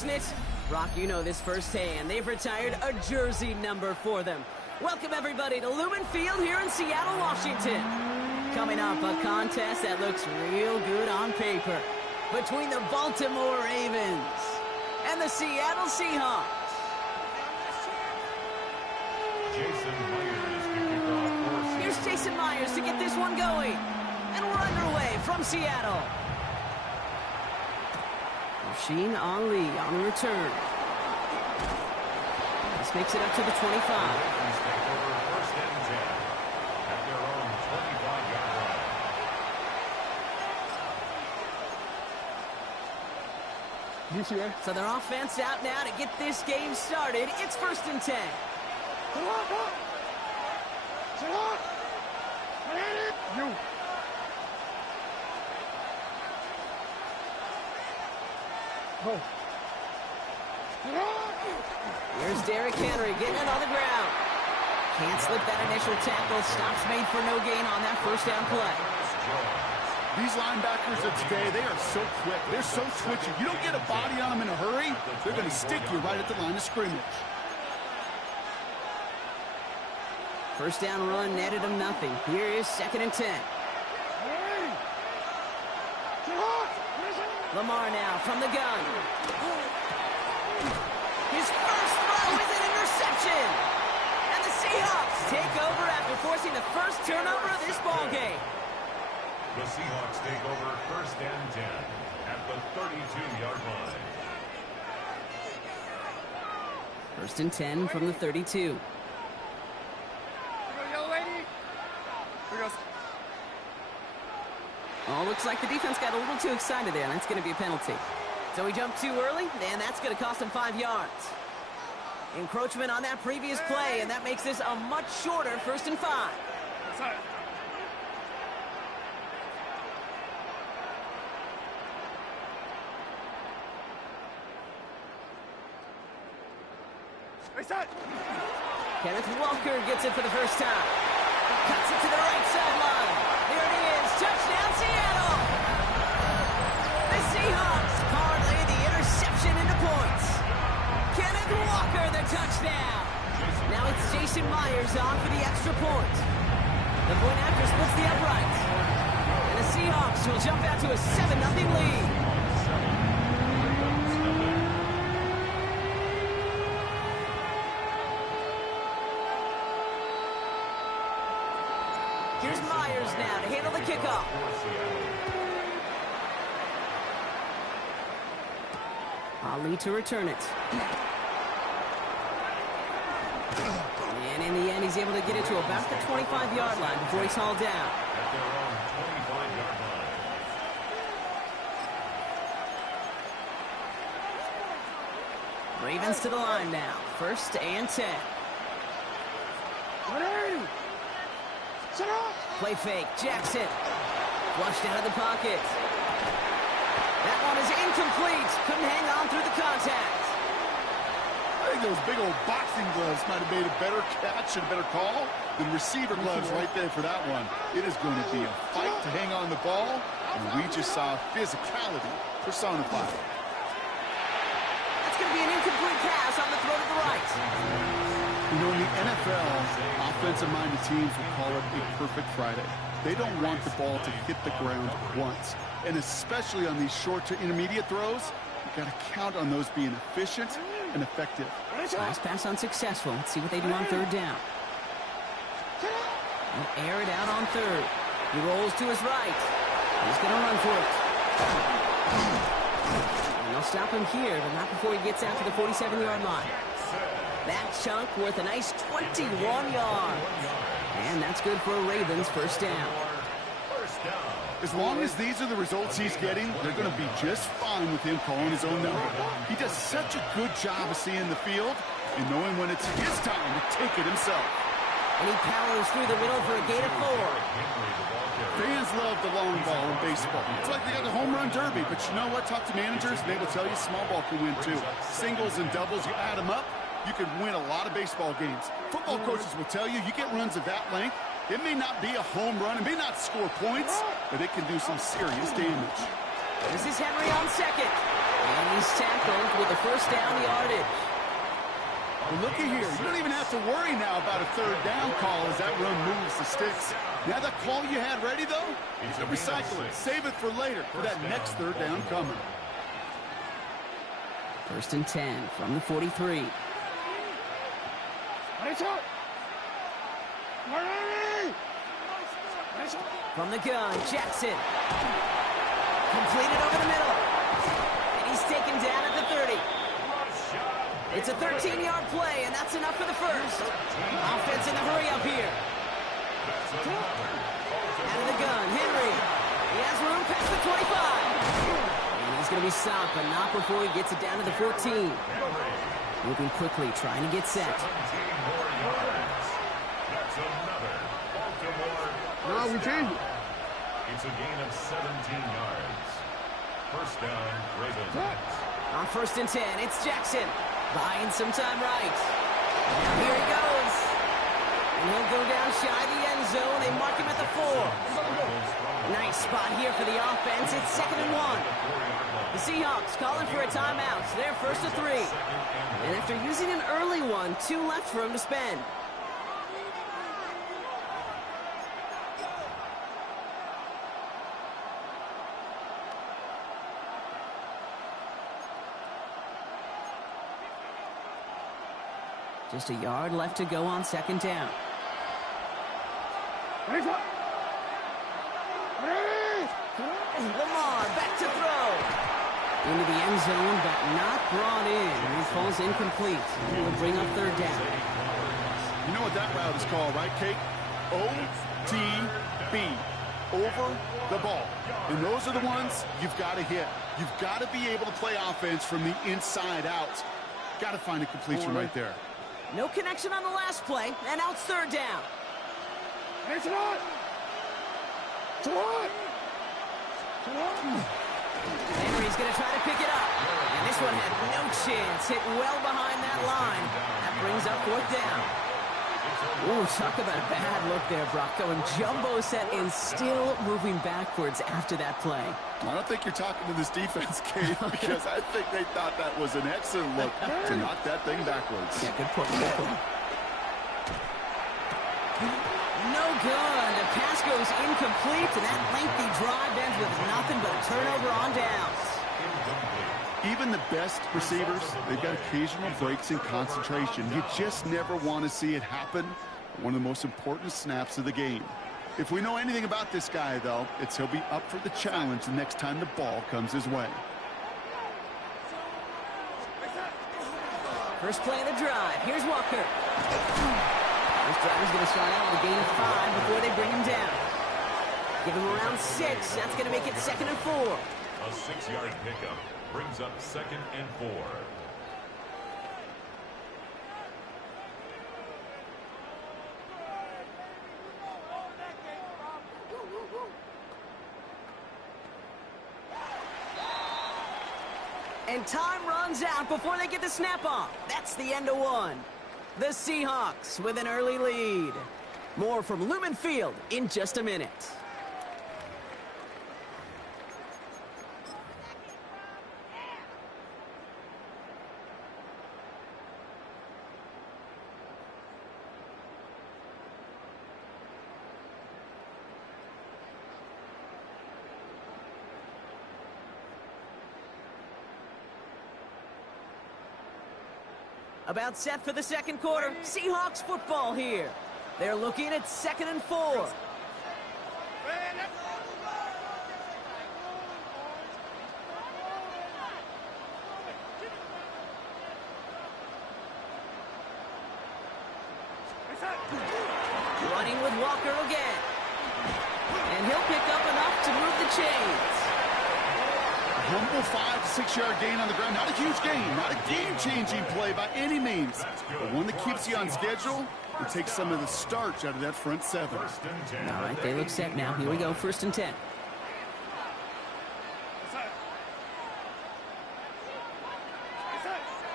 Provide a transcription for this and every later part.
passionate? Brock, you know this firsthand. They've retired a jersey number for them. Welcome, everybody, to Lumen Field here in Seattle, Washington. Coming up, a contest that looks real good on paper between the Baltimore Ravens and the Seattle Seahawks. Here's Jason Myers to get this one going. And we're underway from Seattle. Rasheen Ali on the return. This makes it up to the 25. So their offense out now to get this game started. It's 1st and 10. Here's Derrick Henry getting it on the ground. Can't slip that initial tackle. Stops made for no gain on that first down play. These linebackers of today, they are so quick. They're so twitchy. You don't get a body on them in a hurry, they're going to stick you right at the line of scrimmage. First down run netted him nothing. Here is 2nd and 10. Lamar now from the gun. His first throw is an interception. And the Seahawks take over after forcing the first turnover of this ballgame. The Seahawks take over 1st and 10 at the 32-yard line. 1st and 10 from the 32. Oh, looks like the defense got a little too excited there, and that's going to be a penalty. So he jumped too early, and that's going to cost him 5 yards. Encroachment on that previous play, and that makes this a much shorter 1st and 5. Kenneth Walker gets it for the first time. Cuts it to the right sideline. Here it is. Touchdown, Seattle. The Seahawks parlay the interception into points. Kenneth Walker, the touchdown. Now it's Jason Myers on for the extra point. The point after splits the uprights. And the Seahawks will jump out to a 7-0 lead. Here's Myers now to handle the kickoff. Ali to return it. And in the end, he's able to get it to about the 25-yard line before he's hauled down. Ravens to the line now. 1st and 10. Play fake. Jackson. Flushed out of the pocket. That one is incomplete. Couldn't hang on through the contact. I think those big old boxing gloves might have made a better catch and a better call than receiver gloves right there for that one. It is going to be a fight to hang on the ball, and we just saw physicality personified. That's going to be an incomplete pass on the throw to the right. You know, in the NFL, offensive-minded teams will call it a perfect Friday. They don't want the ball to hit the ground once. And especially on these short to intermediate throws, you've got to count on those being efficient and effective. Last pass unsuccessful. Let's see what they do on 3rd down. They'll air it out on 3rd. He rolls to his right. He's going to run for it. And they'll stop him here, but not before he gets out to the 47-yard line. That chunk worth a nice 21 yards. And that's good for a Ravens 1st down. As long as these are the results he's getting, they're going to be just fine with him calling his own number. He does such a good job of seeing the field and knowing when it's his time to take it himself. And he powers through the middle for a gain of 4. Fans love the long ball in baseball. It's like they got the home run derby, but you know what? Talk to managers, and they will tell you small ball can win too. Singles and doubles, you add them up, you can win a lot of baseball games. Football coaches will tell you, you get runs of that length, it may not be a home run, it may not score points, but it can do some serious damage. This is Henry on second. And he's tackled with the first down yardage. Well, looky here. You don't even have to worry now about a third down call as that run moves the sticks. Now that call you had ready, though, recycle it. Save it for later for that next third down coming. 1st and 10 from the 43. From the gun, Jackson. Completed over the middle. And he's taken down at the 30. It's a 13-yard play, and that's enough for the first. Offense in the hurry up here. Out of the gun, Henry. He has room past the 25. And he's going to be stopped, but not before he gets it down to the 14. Moving quickly, trying to get set. No, we changed it. It's a gain of 17 yards. First down, Ravens. On 1st and 10, it's Jackson. Buying some time right. Now here he goes. And he'll go down shy of the end zone. They mark him at the 4. Nice spot here for the offense. It's 2nd and 1. The Seahawks calling for a timeout. They're 1st and 3. And after using an early one, 2 left for him to spend. Just a yard left to go on 2nd down. Lamar back to throw. Into the end zone, but not brought in. He falls incomplete. He will bring up 3rd down. You know what that route is called, right, Kate? OTB. Over the ball. And those are the ones you've got to hit. You've got to be able to play offense from the inside out. Got to find a completion right there. No connection on the last play, and now it's 3rd down. Henry's going to try to pick it up. And this one had no chance. Hit well behind that line. That brings up 4th down. Ooh, talk about a bad look there, Brock. Going jumbo set and still moving backwards after that play. I don't think you're talking to this defense, Kate, because I think they thought that was an excellent look to knock that thing backwards. Yeah, good point. Good point. No good. The pass goes incomplete, and that lengthy drive ends with nothing but a turnover on downs. Even the best receivers, they've got occasional breaks in concentration. You just never want to see it happen. One of the most important snaps of the game. If we know anything about this guy, though, it's he'll be up for the challenge the next time the ball comes his way. First play of the drive. Here's Walker. This drive is going to start out with a gain of 5 before they bring him down. Give him around 6. That's going to make it 2nd and 4. A 6-yard pickup brings up 2nd and 4. And time runs out before they get the snap off. That's the end of 1. The Seahawks with an early lead. More from Lumen Field in just a minute. About set for the 2nd quarter. Seahawks football here. They're looking at 2nd and 4. Running with Walker again. And he'll pick up enough to move the chains. Humble 5 to 6 yard gain on the ground. Not a huge gain, not a game-changing play by any means, but one that keeps you on schedule and takes some of the starch out of that front 7. All right, they look set now. Here we go, 1st and 10.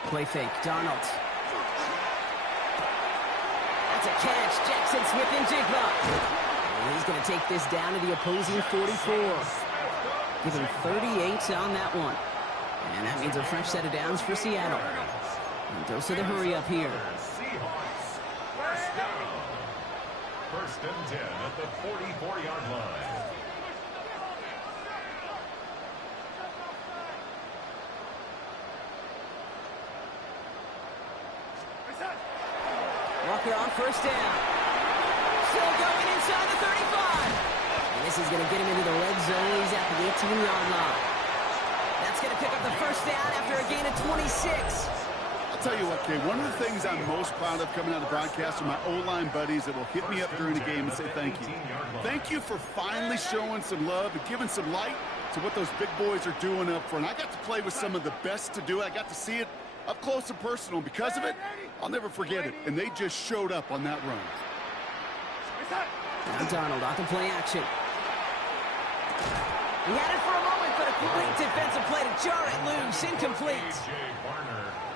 Play fake, Darnold. That's a catch, Jackson Smith-Njigba. And he's going to take this down to the opposing 44. Give him 38 on that one. And that means a fresh set of downs for Seattle. And dose of the hurry up here. Seahawks. First down. First and 10 at the 44-yard line. Walker on first down. Still going inside the 35. And this is going to get him into the red zone. He's at the 18-yard line. That's going to pick up the first down after a gain of 26. I'll tell you what, Kay, one of the things I'm most proud of coming out of the broadcast are my O-line buddies that will hit me up during the game and say thank you. Thank you for finally showing some love and giving some light to what those big boys are doing up front. I got to play with some of the best to do it. I got to see it up close and personal. Because of it, I'll never forget it. And they just showed up on that run. Now Darnold off the play action. He had it for a moment, but a great defensive play to jar it loose. Incomplete.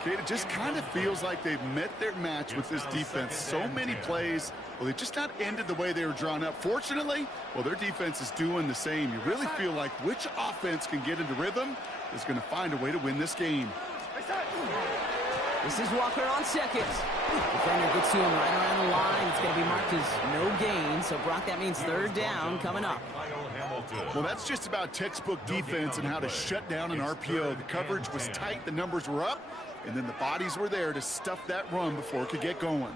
Kate, it just kind of feels like they've met their match with this defense. So many plays, well, they just not ended the way they were drawn up. Fortunately, well, their defense is doing the same. You really feel like which offense can get into rhythm is going to find a way to win this game. This is Walker on second. Defender gets to him right around the line. It's going to be marked as no gain. So, Brock, that means third down coming up. Well, that's just about textbook defense and how to shut down an RPO. The coverage was tight, the numbers were up, and then the bodies were there to stuff that run before it could get going.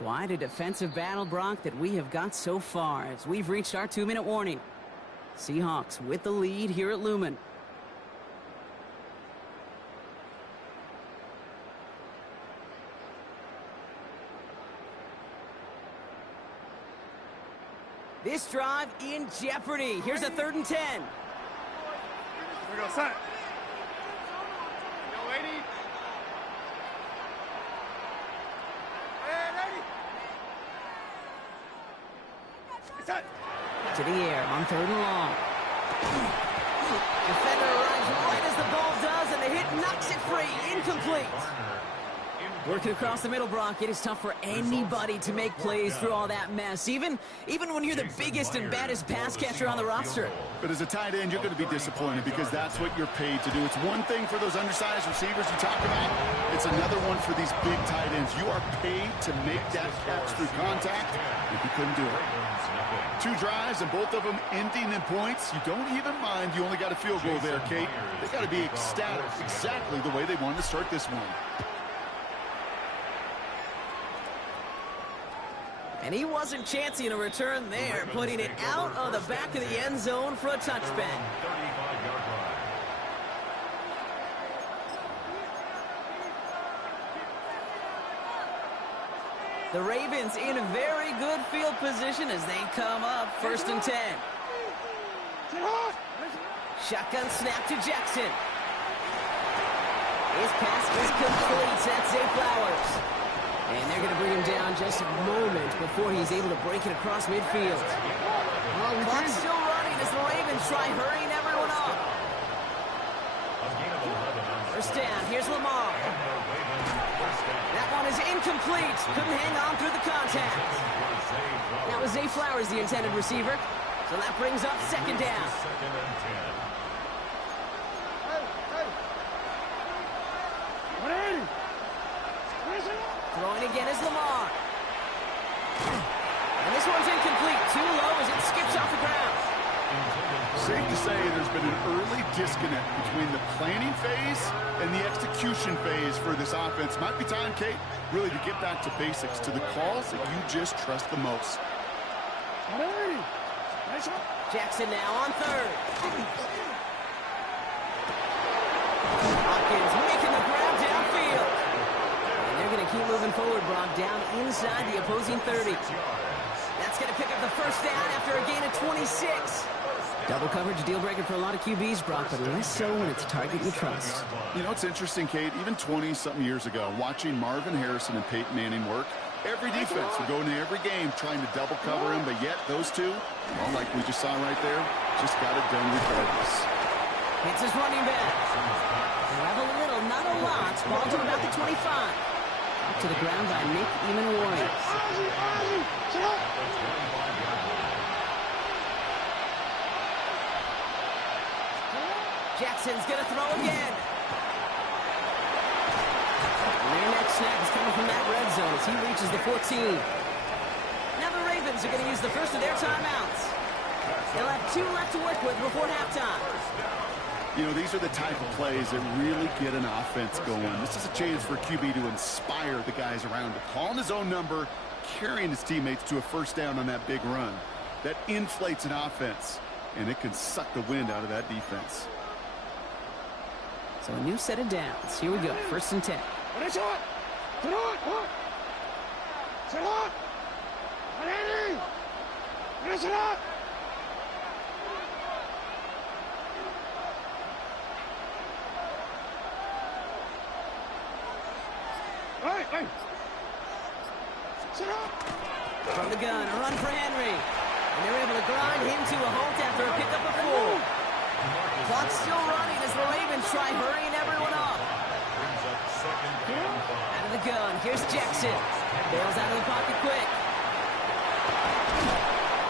Quite a defensive battle, Brock, that we have got so far as we've reached our 2-minute warning. Seahawks with the lead here at Lumen. This drive in jeopardy. Here's a 3rd and 10. Here we go, set. Yo, lady. To the air on 3rd and long. Defender arrives right as the ball does, and the hit knocks it free. Incomplete. Working across the middle, Brock, it is tough for anybody to make plays through all that mess, even when you're the biggest and baddest pass catcher on the roster. But as a tight end, you're going to be disappointed because that's what you're paid to do. It's one thing for those undersized receivers you talk about. It's another one for these big tight ends. You are paid to make that catch through contact, if you couldn't do it. 2 drives, and both of them ending in points. You don't even mind you only got a field goal there, Kate. They got to be ecstatic, exactly the way they wanted to start this one. And he wasn't chancing a return there, putting it out of the back of the end zone for a touchback. The Ravens in a very good field position as they come up 1st and 10. Shotgun snap to Jackson. His pass is complete. That's Zay Flowers. And they're going to bring him down just a moment before he's able to break it across midfield. Clock's still running as the Ravens try hurrying everyone up. 1st down. Here's Lamar. That one is incomplete. Couldn't hang on through the contact. That was Zay Flowers, the intended receiver. So that brings up 2nd down. Throwing again is Lamar. And this one's incomplete. Too low as it skips off the ground. Safe to say there's been an early disconnect between the planning phase and the execution phase for this offense. Might be time, Kate, really to get back to basics, to the calls that you just trust the most. Jackson now on 3rd. Hopkins making the grab downfield. And they're going to keep moving forward, Brock, down inside the opposing 30. That's going to pick up the 1st down after a gain of 26. Double coverage, deal breaker for a lot of QBs, Brock, but less so when it's a target you trust. You know, it's interesting, Kate, even 20-something years ago, watching Marvin Harrison and Peyton Manning work, every defense would go into every game trying to double cover him, but yet those two, well, like we just saw right there, just got it done regardless. It's his running back. They'll have a little, not a lots. Ball to about the 25. Up to the ground by Nick Eamon-Warren. Jackson's going to throw again. Their next snap is coming from that red zone as he reaches the 14. Now the Ravens are going to use the first of their timeouts. They'll have 2 left to work with before halftime. You know, these are the type of plays that really get an offense going. This is a chance for QB to inspire the guys around him. Calling his own number, carrying his teammates to a first down on that big run. That inflates an offense, and it can suck the wind out of that defense. So a new set of downs. Here we go. 1st and 10. From the gun, a run for Henry. And they're able to grind him to a halt after a pickup of 4. Clock's still running as the Ravens try hurrying everyone up. Out of the gun, here's Jackson. Bails out of the pocket quick.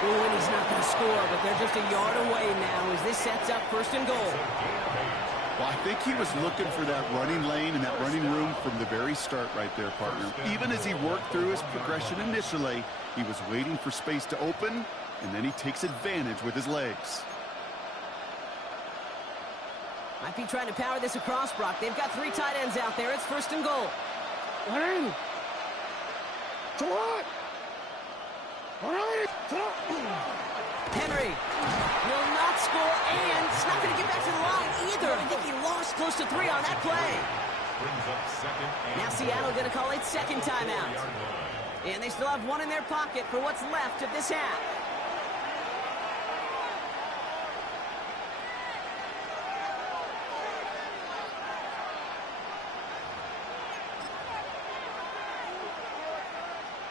Ooh, and he's not going to score, but they're just a yard away now as this sets up 1st and goal. Well, I think he was looking for that running lane and that running room from the very start right there, partner. Even as he worked through his progression initially, he was waiting for space to open, and then he takes advantage with his legs. Might be trying to power this across, Brock. They've got 3 tight ends out there. It's 1st and goal. Henry will not score, and it's not going to get back to the line either. I think he lost close to 3 on that play. Now Seattle going to call it 2nd timeout. And they still have 1 in their pocket for what's left of this half.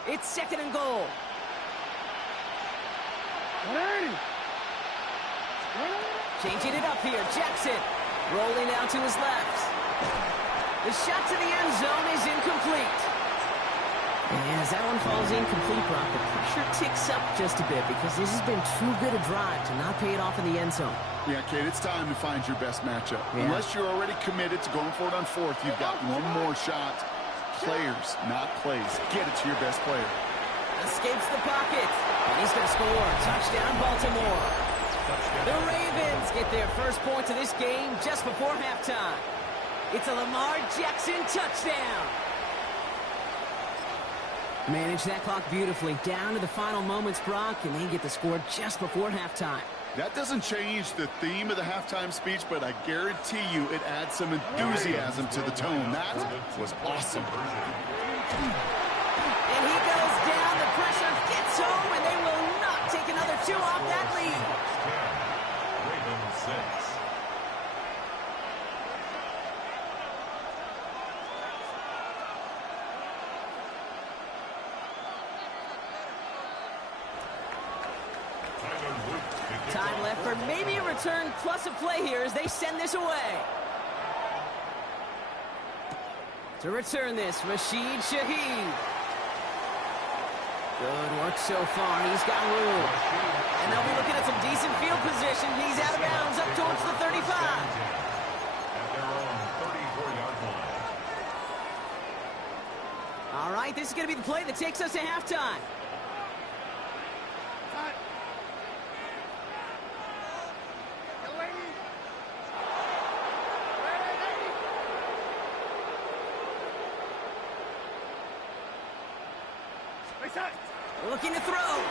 It's 2nd and goal. Changing it up here. Jackson rolling out to his left. The shot to the end zone is incomplete. And as that one falls incomplete, Brock, the pressure ticks up just a bit because this has been too good a drive to not pay it off in the end zone. Yeah, Kate, it's time to find your best matchup. Yeah. Unless you're already committed to going for it on 4th, you've got 1 more shot. Players, not plays. Get it to your best player. Escapes the pocket. And he's going to score. Touchdown, Baltimore. The Ravens get their first points of this game just before halftime. It's a Lamar Jackson touchdown. Manage that clock beautifully. Down to the final moments, Brock, and they get the score just before halftime. That doesn't change the theme of the halftime speech, but I guarantee you it adds some enthusiasm to the tone. That was awesome. And he goes down. The pressure gets home, and they will not take another 2 off that lead. Ravens 6. Time left for maybe a return plus a play here as they send this away. To return this, Rashid Shaheed. Good work so far. He's got room. And they'll be looking at some decent field position. He's out of bounds up towards the 35. At their own 34-yard line. All right, this is going to be the play that takes us to halftime. Looking to throw. Oh,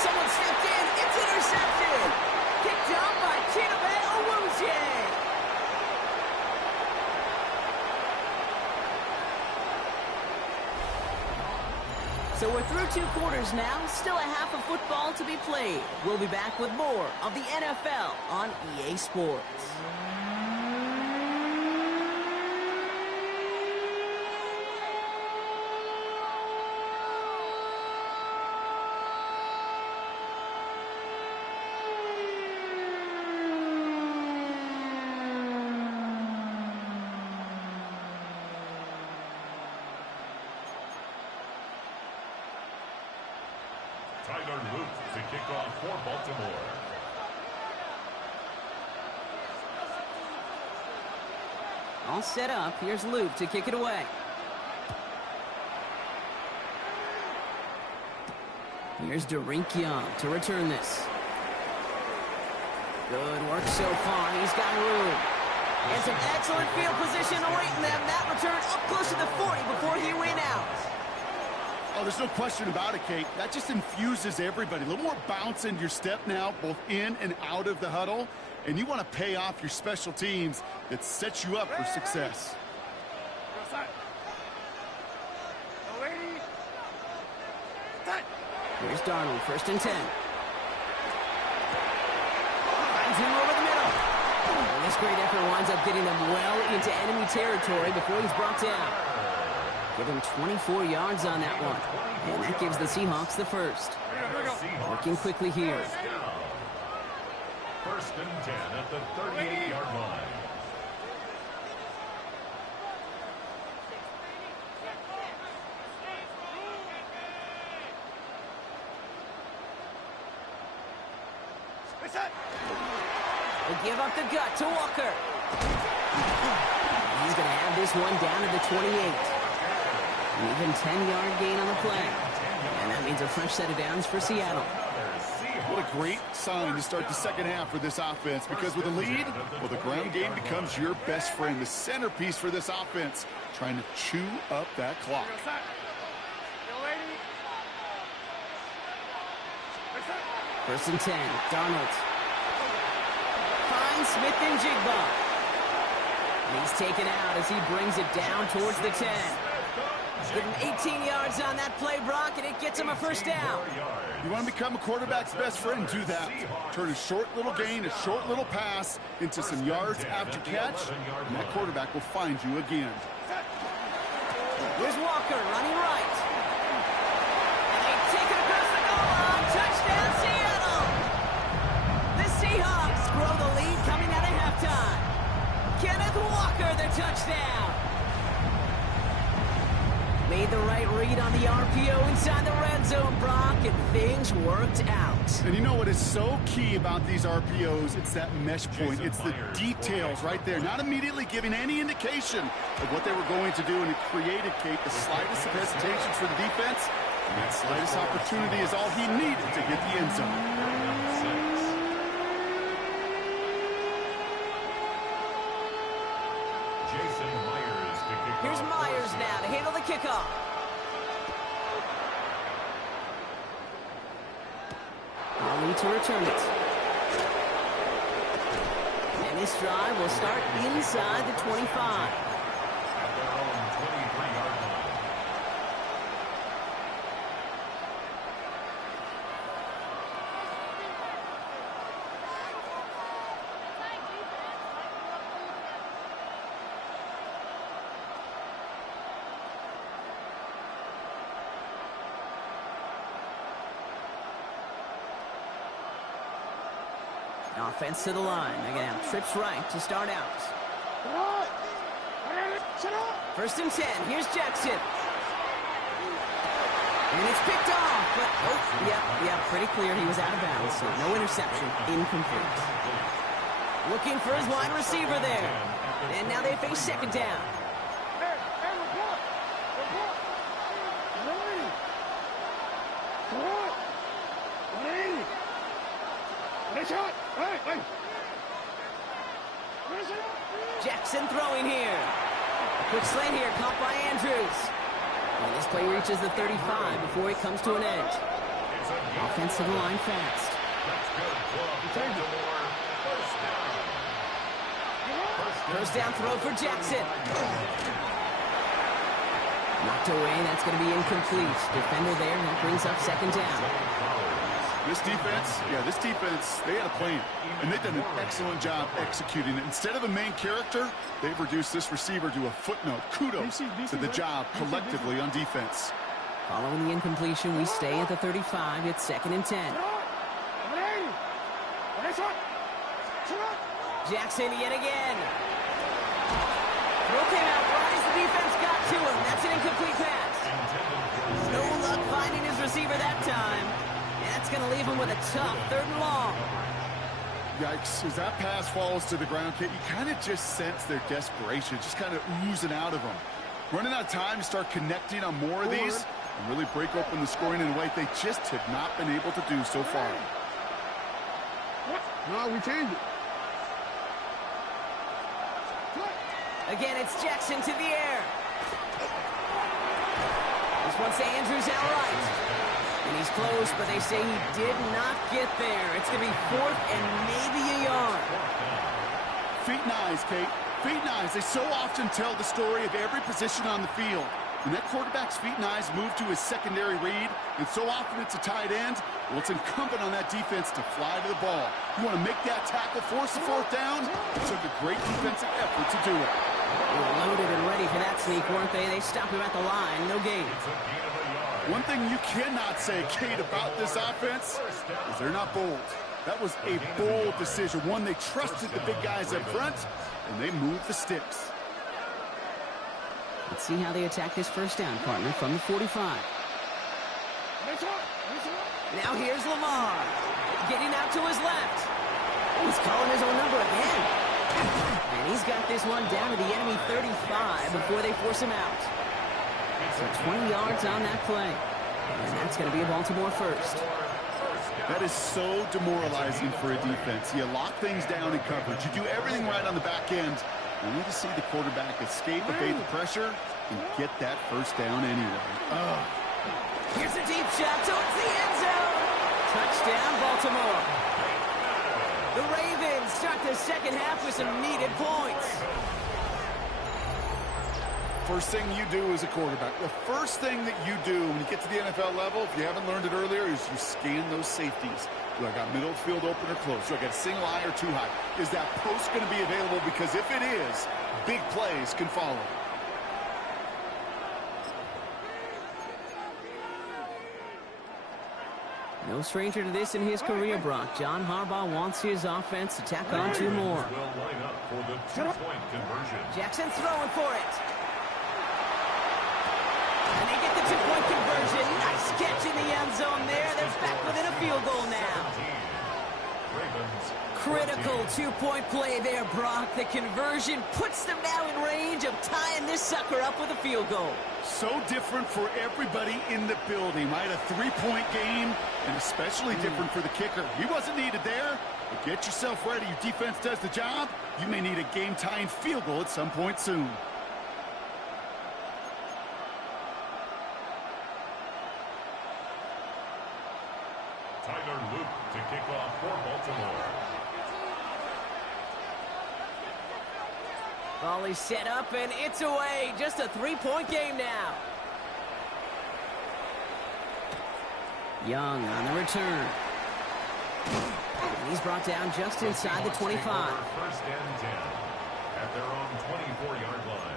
someone stepped in. It's intercepted. Kicked out by Chidobe Awuzie. So we're through 2 quarters now. Still a half of football to be played. We'll be back with more of the NFL on EA Sports. Tyler Luke to kick off for Baltimore. All set up. Here's Luke to kick it away. Here's Derink Young to return this. Good work so far. He's got room. And some excellent field position awaiting them. That return up close to the 40 before he went out. Oh, there's no question about it, Kate. That just infuses everybody. A little more bounce into your step now, both in and out of the huddle. And you want to pay off your special teams that sets you up for success. Here's Darnold, 1st and 10. Finds him over the middle. And this great effort winds up getting them well into enemy territory before he's brought down. Give him 24 yards on that one. And that gives the Seahawks the first. Working quickly here. 1st and 10 at the 38-yard line. They give up the gut to Walker. He's going to have this one down to the 28. An even 10-yard gain on the play. And that means a fresh set of downs for Seattle. What a great sign to start the second half for this offense, because with a lead, well, the ground game becomes your best friend, the centerpiece for this offense, trying to chew up that clock. 1st and 10, Darnold. Finds Smith and Jigba. And he's taken out as he brings it down towards the 10. Give him 18 yards on that play, Brock, and it gets him a first down. You want to become a quarterback's best friend, do that. Turn a short little gain, a short little pass into some yards after catch, and that quarterback will find you again. Here's Walker running right. And they take it across the goal line. Touchdown, Seattle! The Seahawks grow the lead coming out of halftime. Kenneth Walker, the touchdown. Made the right read on the RPO inside the red zone, Brock, and things worked out. And you know what is so key about these RPOs? It's that mesh point. It's the details right there. Not immediately giving any indication of what they were going to do, and it created, Kate, the slightest of hesitations for the defense. And that slightest opportunity is all he needed to get the end zone. Here's Myers now to handle the kickoff. Ali to return it. And this drive will start inside the 25. At their own 23-yard line. Offense to the line. They're going to have trips right to start out. 1st and 10. Here's Jackson. And it's picked off. But, yeah, pretty clear he was out of bounds. So no interception. Incomplete. Looking for his wide receiver there. And now they face 2nd down. Jackson throwing here. A quick slant here, caught by Andrews. And this play reaches the 35 before it comes to an end. Offense to the line fast. First down throw for Jackson. Knocked away, that's going to be incomplete. Defender there, that brings up 2nd down. This defense, they had a plan, and they've done an excellent job executing it. Instead of a main character, they've reduced this receiver to a footnote. Kudos to the job collectively on defense. Following the incompletion, we stay at the 35. It's 2nd and 10. Jackson yet again. Throw came out right as the defense got to him. That's an incomplete pass. No luck finding his receiver that time. That's going to leave him with a tough 3rd and long. Yikes, as that pass falls to the ground, Kate, you kind of just sense their desperation, just kind of oozing out of them. Running out of time to start connecting on more of these and really break open the scoring in a way they just have not been able to do so far. No, we changed it. Again, it's Jackson to the air. This one's to Andrews outright. And he's close, but they say he did not get there. It's going to be 4th and maybe a yard. Feet and eyes, Kate. Feet and eyes. They so often tell the story of every position on the field. When that quarterback's feet and eyes move to his secondary read, and so often it's a tight end, well, it's incumbent on that defense to fly to the ball. You want to make that tackle, force the 4th down. It took a great defensive effort to do it. They were loaded and ready for that sneak, weren't they? They stopped him at the line. No gain. One thing you cannot say, Kate, about this offense is they're not bold. That was a bold decision. One, they trusted the big guys up front, and they moved the sticks. Let's see how they attack this 1st down, partner, from the 45. Now here's Lamar. Getting out to his left. He's calling his own number again. And he's got this one down to the enemy 35 before they force him out. So 20 yards on that play. And that's going to be a Baltimore 1st. That is so demoralizing for a defense. You lock things down in coverage. You do everything right on the back end. Only to see the quarterback escape, evade the pressure, and get that 1st down anyway. Here's a deep shot towards the end zone. Touchdown, Baltimore. The Ravens start the 2nd half with some needed points. First thing you do as a quarterback, the first thing that you do when you get to the NFL level, if you haven't learned it earlier, is you scan those safeties. Do I got middle field open or close? Do I got single high or 2 high? Is that post going to be available? Because if it is, big plays can follow. No stranger to this in his career, Brock. John Harbaugh wants his offense to tack on 2 more. Jackson throwing for it. And they get the 2-point conversion. Nice catch in the end zone there. They're back within a field goal now. Critical 2-point play there, Brock. The conversion puts them now in range of tying this sucker up with a field goal. So different for everybody in the building, right? A 3-point game, and especially different for the kicker. He wasn't needed there, but get yourself ready. Your defense does the job. You may need a game-tying field goal at some point soon. Tyler Luke to kick off for Baltimore. Volley set up, and it's away. Just a 3-point game now. Young on the return. And he's brought down just inside the 25. 1st and 10 at their own 24-yard line.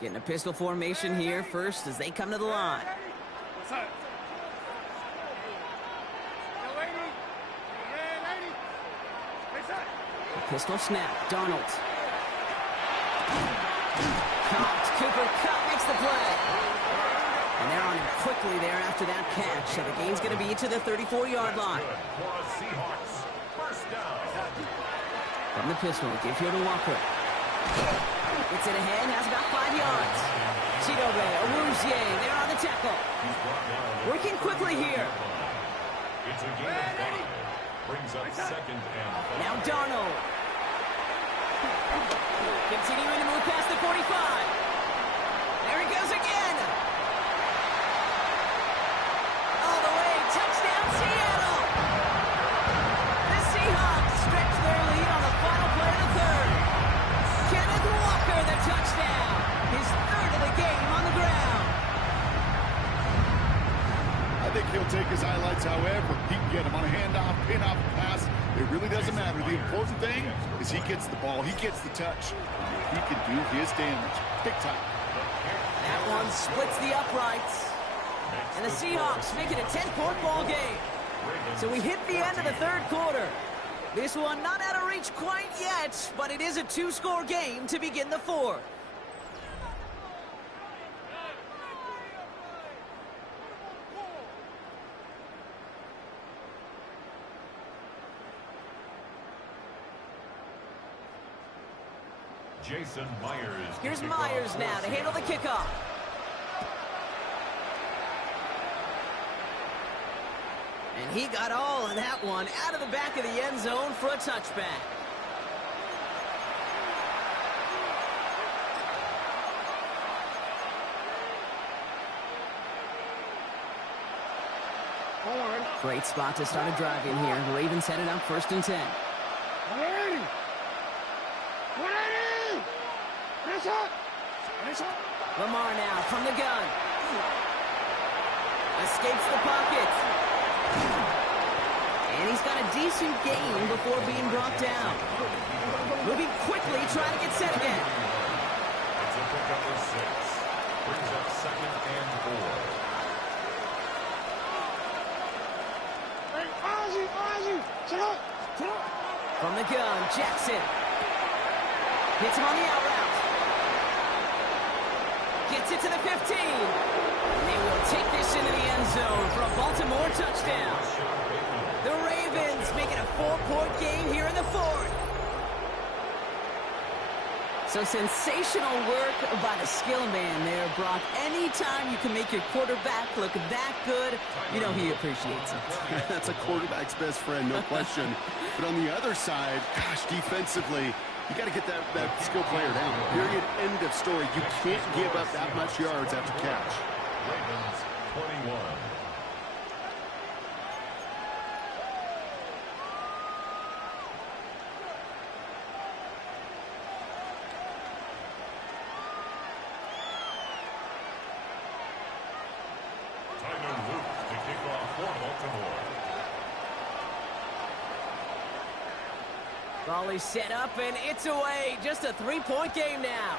Getting a pistol formation here first as they come to the line. What's up? Pistol snap. Darnold. Caught. Cooper Kupp makes the play. And they're on him quickly there after that catch. So the game's going to be to the 34-yard line. From the pistol, give here to Walker. Gets it ahead, has about 5 yards. Chidobe, Awuzie, they're on the tackle. Working quickly here. It's a game of 5. Brings up 2nd and 5. Now Darnold. Continuing to move past the 45. There he goes again. All the way, touchdown Seattle. The Seahawks stretch their lead on the final play of the 3rd. Kenneth Walker, the touchdown. His 3rd of the game on the ground. I think he'll take his highlights however he can get them on a handoff, pin-off, pass. It really doesn't matter. The important thing is he gets the ball. He gets the touch. He can do his damage. Big time. That one splits the uprights. And And the Seahawks make it a 10-point ball game. So we hit the end of the third quarter. This one not out of reach quite yet, but it is a two-score game to begin the fourth. Jason Myers. Here's Myers now to handle the kickoff. And he got all of that one out of the back of the end zone for a touchback. Great spot to start a drive in here. The Ravens headed up 1st and 10. Lamar now from the gun. Escapes the pocket. And he's got a decent gain before being brought down. Moving quickly, trying to get set again. It's a pickup for 6. Brings up 2nd and 4. From the gun, Jackson. Hits him on the out route. Gets it to the 15. And they will take this into the end zone for a Baltimore touchdown. The Ravens make it a 4-point game here in the fourth. So sensational work by the skill man there, Brock. Anytime you can make your quarterback look that good, you know he appreciates it. That's a quarterback's best friend, no question. But on the other side, gosh, defensively, you got to get that skill player down. Period. End of story. You can't give up that much yards after catch. Ravens 21. Tyler Luke to kick off for Baltimore. Ball is set up, and it's away. Just a 3-point game now.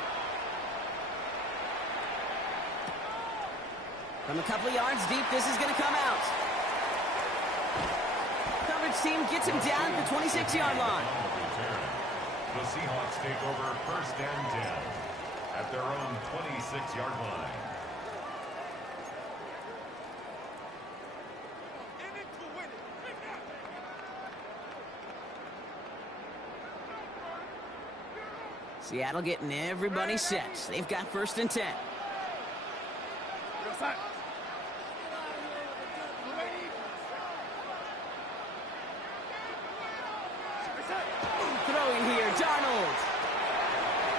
From a couple of yards deep, this is going to come out. Coverage team gets him down at the 26-yard line. The Seahawks take over 1st and 10 at their own 26-yard line. Seattle getting everybody set. They've got 1st and 10. Throwing here, Darnold.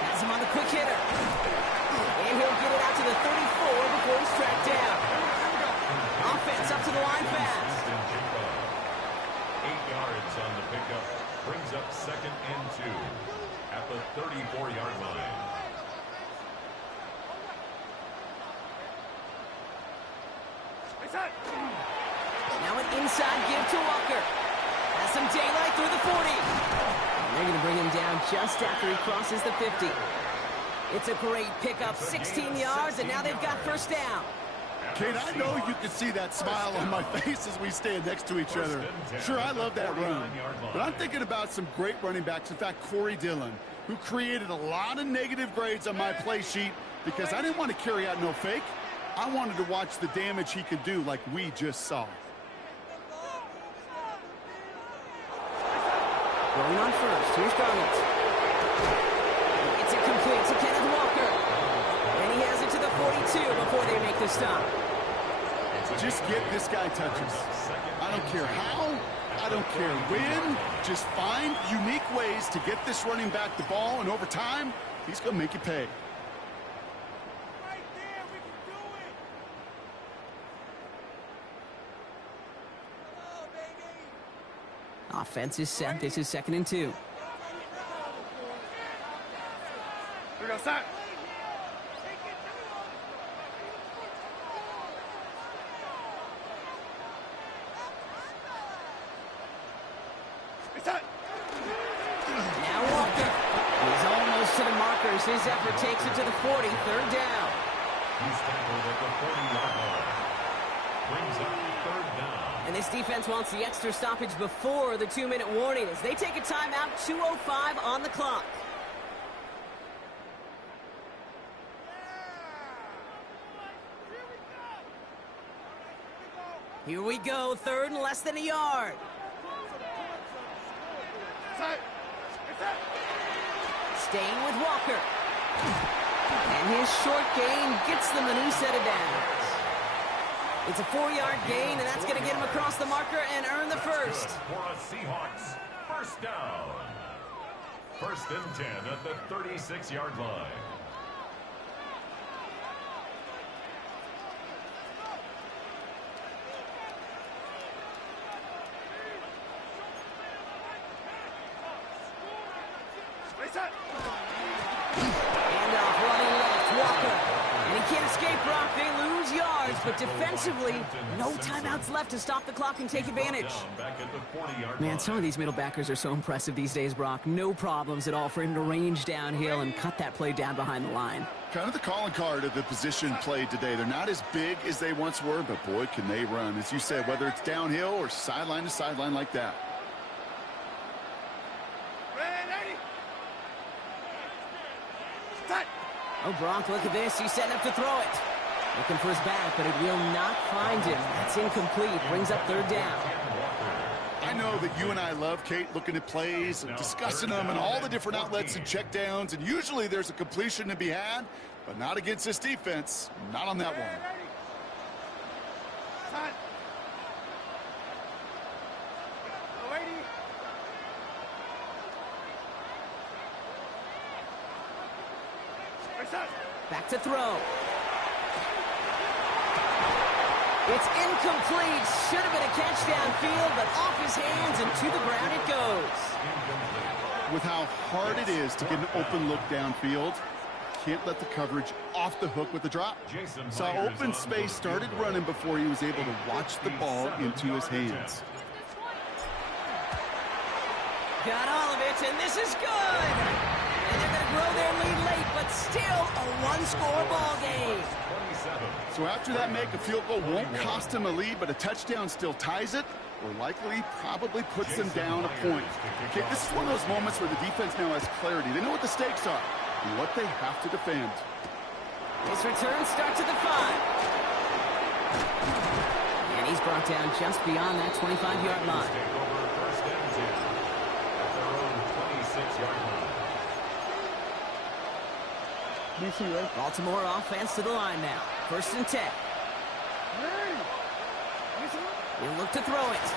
Has him on the quick hitter. And he'll get it out to the 34 before he's tracked down. Offense up to the line fast. 8 yards on the pickup. Brings up 2nd and 2 at the 34-yard line. Now an inside give to Walker. Has some daylight through the 40. And they're going to bring him down just after he crosses the 50. It's a great pickup, 16 yards, and now they've got 1st down. Kate, I know you can see that smile on my face as we stand next to each other. Sure, I love that run. But I'm thinking about some great running backs. In fact, Corey Dillon, who created a lot of negative grades on my play sheet because I didn't want to carry out no fake. I wanted to watch the damage he could do like we just saw. Going on first. Here's Darnold. It's incomplete to Kenneth Walker. And he has it to the 42 before they make the stop. Just get this guy touches. I don't care how. I don't care when. Just find unique ways to get this running back the ball, and over time, he's going to make you pay. Offense is set. This is 2nd and 2. Now Walker. He's almost to the markers. His effort takes it to the 40. 3rd down. He's tackled at the 40-yard line. this defense wants the extra stoppage before the 2-minute warning as they take a timeout, 2:05 on the clock. Here we go, third and less than a yard. Staying with Walker. And his short gain gets them a new set of downs. It's a 4-yard gain, and that's going to get him across the marker and earn the first. For a Seahawks first down. 1st and 10 at the 36-yard line. Handoff running left, Walker. And he can't escape, Brock. They lose yards, but defensively, no timeouts left to stop the clock and take advantage. Man, some of these middle backers are so impressive these days, Brock. No problems at all for him to range downhill and cut that play down behind the line. Kind of the calling card of the position played today. They're not as big as they once were, but boy, can they run. As you said, whether it's downhill or sideline to sideline like that. Oh, Brock, look at this. He's setting up to throw it. Looking for his back, but it will not find him. That's incomplete. Brings up 3rd down. I know that you and I love, Kate, looking at plays and discussing them and all the different outlets and checkdowns, and usually there's a completion to be had, but not against this defense. Not on that one. Back to throw. It's incomplete. Should have been a catch downfield, but off his hands and to the ground it goes. With how hard it is to get an open look downfield, can't let the coverage off the hook with the drop. Saw open space, started running before he was able to watch the ball into his hands. Got all of it, and this is good. And they're going to grow their lead late, but still a one-score ball game. So after that make, a field goal won't cost him a lead, but a touchdown still ties it, or likely probably puts them down a point. Okay, this is one of those moments where the defense now has clarity. They know what the stakes are and what they have to defend. His return starts at the 5. And he's brought down just beyond that 25-yard line. Baltimore offense to the line now. 1st and 10. He'll look to throw it.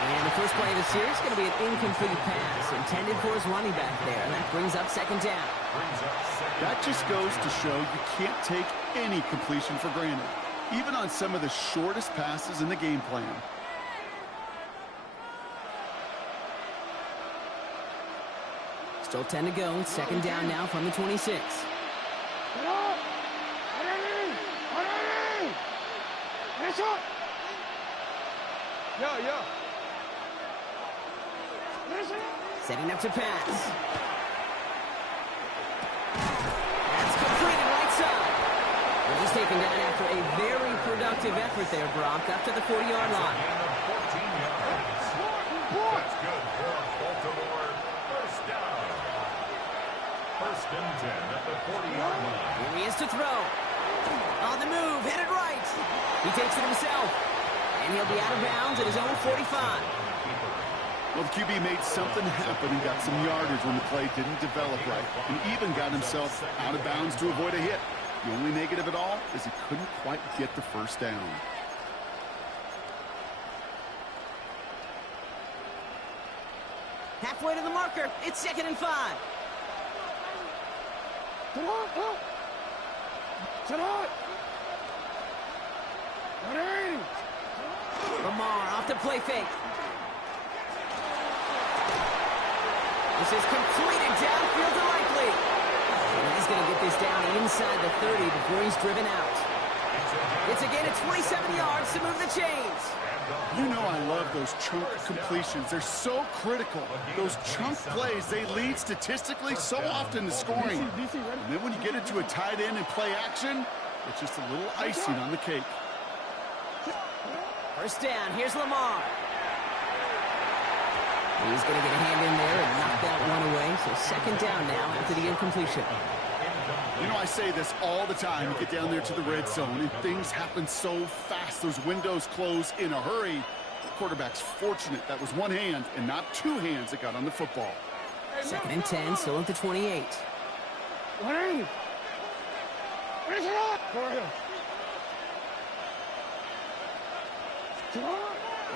And the first play of the series is going to be an incomplete pass intended for his running back there. And that brings up 2nd down. That just goes to show you can't take any completion for granted, even on some of the shortest passes in the game plan. Still 10 to go. 2nd down now from the 26. Setting up to pass. That's completed right side. And he's taken down after a very productive effort there, Brock, up to the 40-yard line. That's good for Baltimore. First down. 1st and 10 at the 40-yard line. Here he is to throw. On the move, headed right. He takes it himself. And he'll be out of bounds at his own 45. Well, the QB made something happen and got some yardage when the play didn't develop right, and even got himself out of bounds to avoid a hit. The only negative at all is he couldn't quite get the first down. Halfway to the marker. It's 2nd and 5. Lamar off the play fake. This is completed downfield to Likely. And he's going to get this down inside the 30 before he's driven out. It's again at 27 yards to move the chains. You know I love those chunk completions. They're so critical. Those chunk plays, they lead statistically so often to scoring. And then when you get into a tight end and play action, it's just a little icing on the cake. First down, here's Lamar. He's going to get a hand in there and knock that one away. So second down now after the incompletion. You know, I say this all the time. You get down there to the red zone, and things happen so fast. Those windows close in a hurry. The quarterback's fortunate that was one hand and not two hands that got on the football. Second and 10, still at the 28.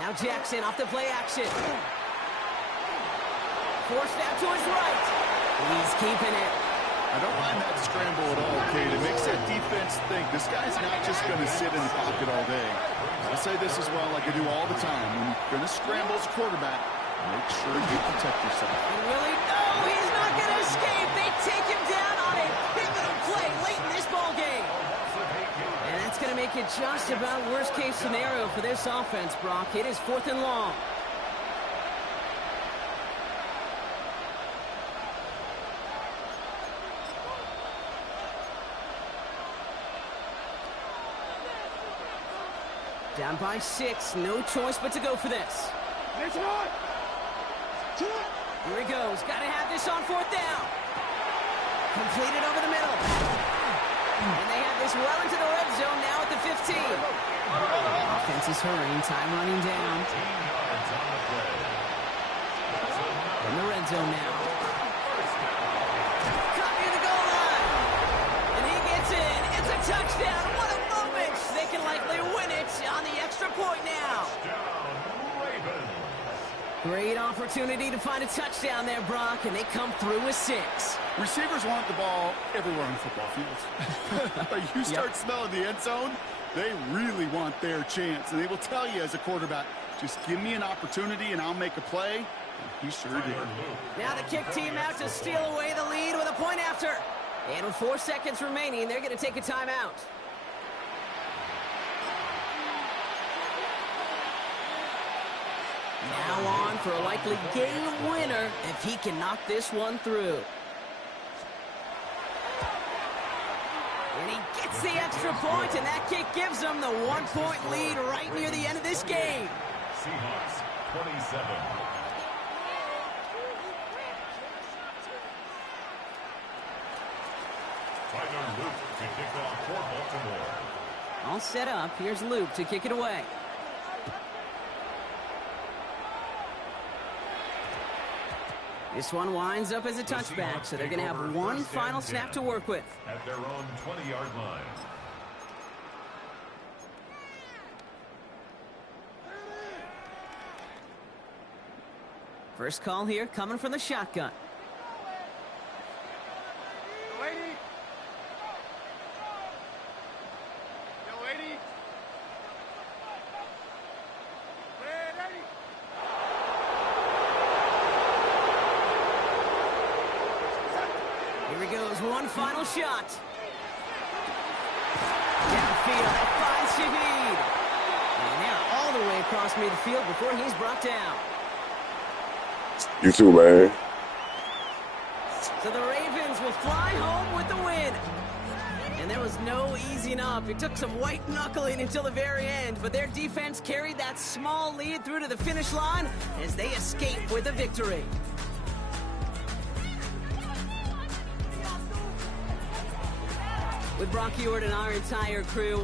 Now Jackson off the play action. Forced out to his right. He's keeping it. I don't mind that scramble at all, Kate. It makes that defense think this guy's not just going to sit in the pocket all day. I say this as well like I do all the time. When you're going to scramble as a quarterback, make sure you protect yourself. And really, no, he's not going to escape. They take him down on a pivotal play late in this ball game. And that's going to make it just about worst-case scenario for this offense, Brock. It is 4th and long. Down by 6, no choice but to go for this. Here he goes, got to have this on 4th down. Completed over the middle. And they have this well into the red zone now at the 15. Offense is hurrying, time running down. In the red zone now. Caught near the goal line. And he gets in. It's a touchdown. What a moment. They can likely win it on the extra point now. Great opportunity to find a touchdown there, Brock, and they come through with 6. Receivers want the ball everywhere on football fields. But you start smelling the end zone, they really want their chance. And they will tell you as a quarterback, just give me an opportunity and I'll make a play. And he sure did. Now the kick team out to steal away the lead with a point after. And with 4 seconds remaining, they're going to take a timeout. Now on for a likely game winner if he can knock this one through. And he gets the extra point, and that kick gives them the 1-point lead right near the end of this game. Seahawks 27. Tyler Luke to kick off for Baltimore. All set up. Here's Luke to kick it away. This one winds up as a touchback, so they're going to have one final snap to work with. At their own 20-yard line. First call here coming from the shotgun. Here he goes, one final shot. Downfield, that finds Shaheed. And now all the way across midfield before he's brought down. You too, man. So the Ravens will fly home with the win. And there was no easing up. It took some white knuckling until the very end, but their defense carried that small lead through to the finish line as they escape with a victory. With Brock Ewart and our entire crew,